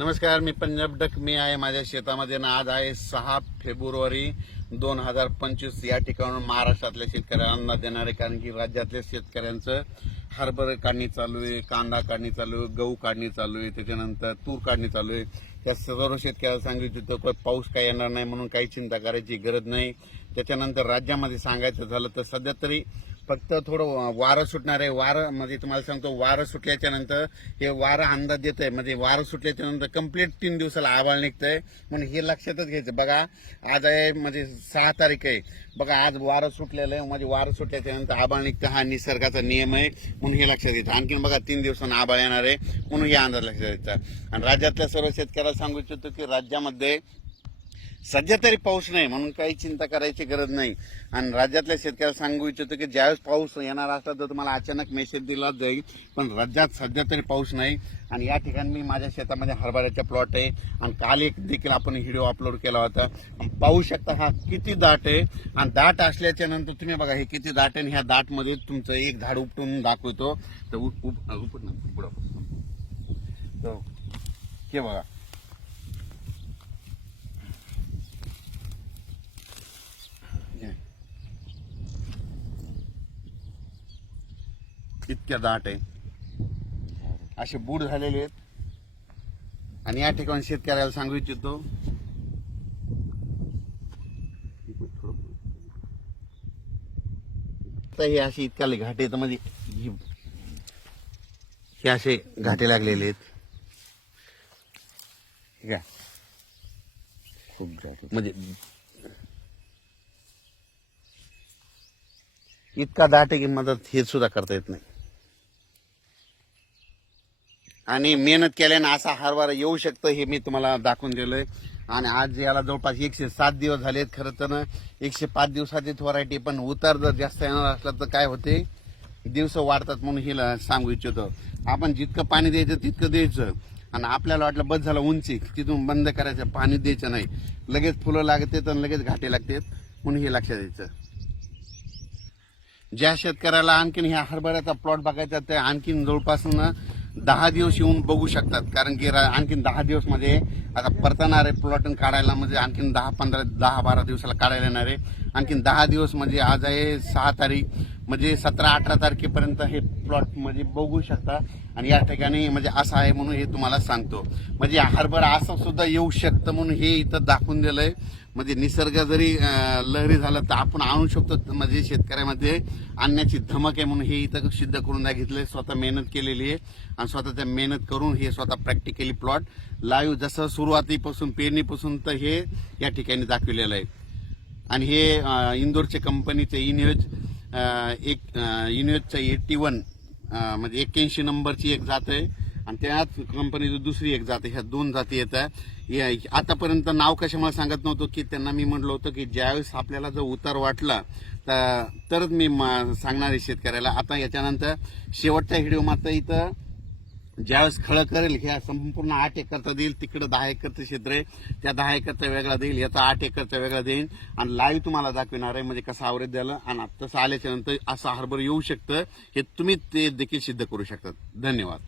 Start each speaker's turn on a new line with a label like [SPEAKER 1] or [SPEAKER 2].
[SPEAKER 1] नमस्कार मी पंजाब डक मी आहे माझ्या शेतामध्ये ना आज आहे सहा फेब्रुवारी दोन हजार पंचवीस. या ठिकाणून महाराष्ट्रातल्या शेतकऱ्यांना अन्न देणार आहे कारण की राज्यातल्या शेतकऱ्यांचं हरभरे काढणी चालू आहे कांदा काढणी चालू आहे गहू काढणी चालू आहे त्याच्यानंतर तूर काढणी चालू आहे. त्या सर्व शेतकऱ्याला सांगितलं होतं पण पाऊस काय येणार नाही म्हणून काही चिंता करायची गरज नाही. त्याच्यानंतर राज्यामध्ये सांगायचं झालं तर सध्या तरी फक्त थोडं वारं सुटणार आहे. वारं म्हणजे तुम्हाला सांगतो वारं सुटल्याच्या नंतर हे वारं अंदाज देत आहे म्हणजे वारं सुटल्याच्या नंतर कंप्लीट तीन दिवसाला आभाळ निघतंय. म्हणून हे लक्षातच घ्यायचं. बघा आज आहे म्हणजे सहा तारीख आहे. बघा आज वारं सुटलेलं आहे. म्हणजे वारं सुटल्याच्या नंतर आभाळ निघतं. हा निसर्गाचा नियम आहे. म्हणून हे लक्षात घ्यायचं. आणखीन बघा तीन दिवसानं आभाळ येणार आहे. म्हणून हे अंदाज लक्षात घ्यायचा. आणि राज्यातल्या सर्व शेतकऱ्याला सांगू इच्छितो की राज्यामध्ये सध्या तरी पाऊस नाही म्हणून काही चिंता करायची गरज नाही. आणि राज्यातल्या शेतकऱ्याला सांगू इच्छितो की ज्यावेळेस पाऊस येणार असला तर तुम्हाला अचानक मेसेज दिला जाईल. पण राज्यात सध्या तरी पाऊस नाही. आणि या ठिकाणी मी माझ्या शेतामध्ये हरभऱ्याचा प्लॉट आहे. आणि काल एक देखील आपण व्हिडिओ अपलोड केला होता. पाहू शकता हा किती दाट आहे. आणि दाट असल्याच्या नंतर तुम्ही बघा हे किती दाट आहे आणि ह्या दाटमध्ये तुमचं एक झाड उपटून दाखवतो. तर उप उप उपट पुढं. तर हे बघा. इतक्या दाट आहे. असे बूड झालेले आहेत. आणि या ठिकाणी शेतकऱ्याला सांगू इच्छितो. तर हे असे इतक्या घाटे तर म्हणजे ही- असे घाटे लागलेले आहेत. हे काय
[SPEAKER 2] खूप
[SPEAKER 1] म्हणजे इतका दाट आहे की मदत हे सुद्धा करता येत नाही. आणि मेहनत केल्याने असा हरभरा येऊ शकतं हे मी तुम्हाला दाखवून दिलंय. आणि आज याला जवळपास एकशे सात दिवस झालेत खरं तर. ना एकशे पाच दिवसाची व्हरायटी पण उतार जर जास्त येणार असला तर काय होते? दिवस वाढतात म्हणून हिला सांगू इच्छितो. आपण जितकं पाणी द्यायचं तितकं द्यायचं. आणि आपल्याला वाटलं बस झालं उंची तिथून बंद करायचं पाणी द्यायचं नाही. लगेच फुलं लागतात आणि लगेच घाटे लागतात म्हणून हे लक्षात द्यायचं. ज्या शेतकऱ्याला आणखीन ह्या हरभऱ्याचा प्लॉट बघायचा ते आणखीन जवळपास ना दहा दिवस येऊन बघू शकतात. कारण की आणखीन दहा दिवसमध्ये आता परतणार आहे प्लॉट काढायला म्हणजे आणखीन दहा पंधरा दहा बारा दिवसाला काढायला येणार आहे. आणखीन दहा दिवस म्हणजे आज आहे सहा तारीख म्हणजे सतरा अठरा तारखेपर्यंत हे प्लॉट म्हणजे बघू शकता. आणि या ठिकाणी म्हणजे असं आहे म्हणून हे तुम्हाला सांगतो. म्हणजे हरभरा असं सुद्धा येऊ शकतं म्हणून हे इथं दाखवून दिलं आहे म्हणजे निसर्ग जरी लहरी झाला तर आपण आणू शकतो. म्हणजे शेतकऱ्यामध्ये आणण्याची धमक आहे म्हणून हे इथं सिद्ध करून दाखितलंय स्वतः मेहनत केलेली आहे आणि स्वतः त्या मेहनत करून हे स्वतः प्रॅक्टिकली प्लॉट लाईव्ह जसं सुरुवातीपासून पेरणीपासून तर हे या ठिकाणी दाखविलेलं आहे. आणि हे इंदोरचे कंपनीचे इन्यूज एक इन्यूजचं एट्टी वन म्हणजे एक्क्याऐंशी नंबरची एक जात आहे. आणि त्याच कंपनीची दुसरी एक जात ह्या दोन जाती येतात या- आतापर्यंत नाव कशामुळे सांगत नव्हतो की त्यांना मी म्हटलं होतं की ज्यावेळेस आपल्याला जर उतार वाटला तर तरच मी सांगणार आहे शेतकऱ्याला. आता याच्यानंतर शेवटच्या व्हिडिओ मात्र इथं ज्यावेळेस खळं करेल ह्या संपूर्ण आठ एकरचा देईल. तिकडं दहा एकरचं क्षेत्र आहे. त्या दहा एकरचा वेगळा देईल. याचा आठ एकरचा वेगळा देईल आणि लाईव्ह तुम्हाला दाखविणार आहे. म्हणजे कसं आवरेज द्यायला आणि तसं आल्याच्यानंतर असं हरभर येऊ शकतं. हे तुम्ही ते देखील सिद्ध करू शकतात. धन्यवाद.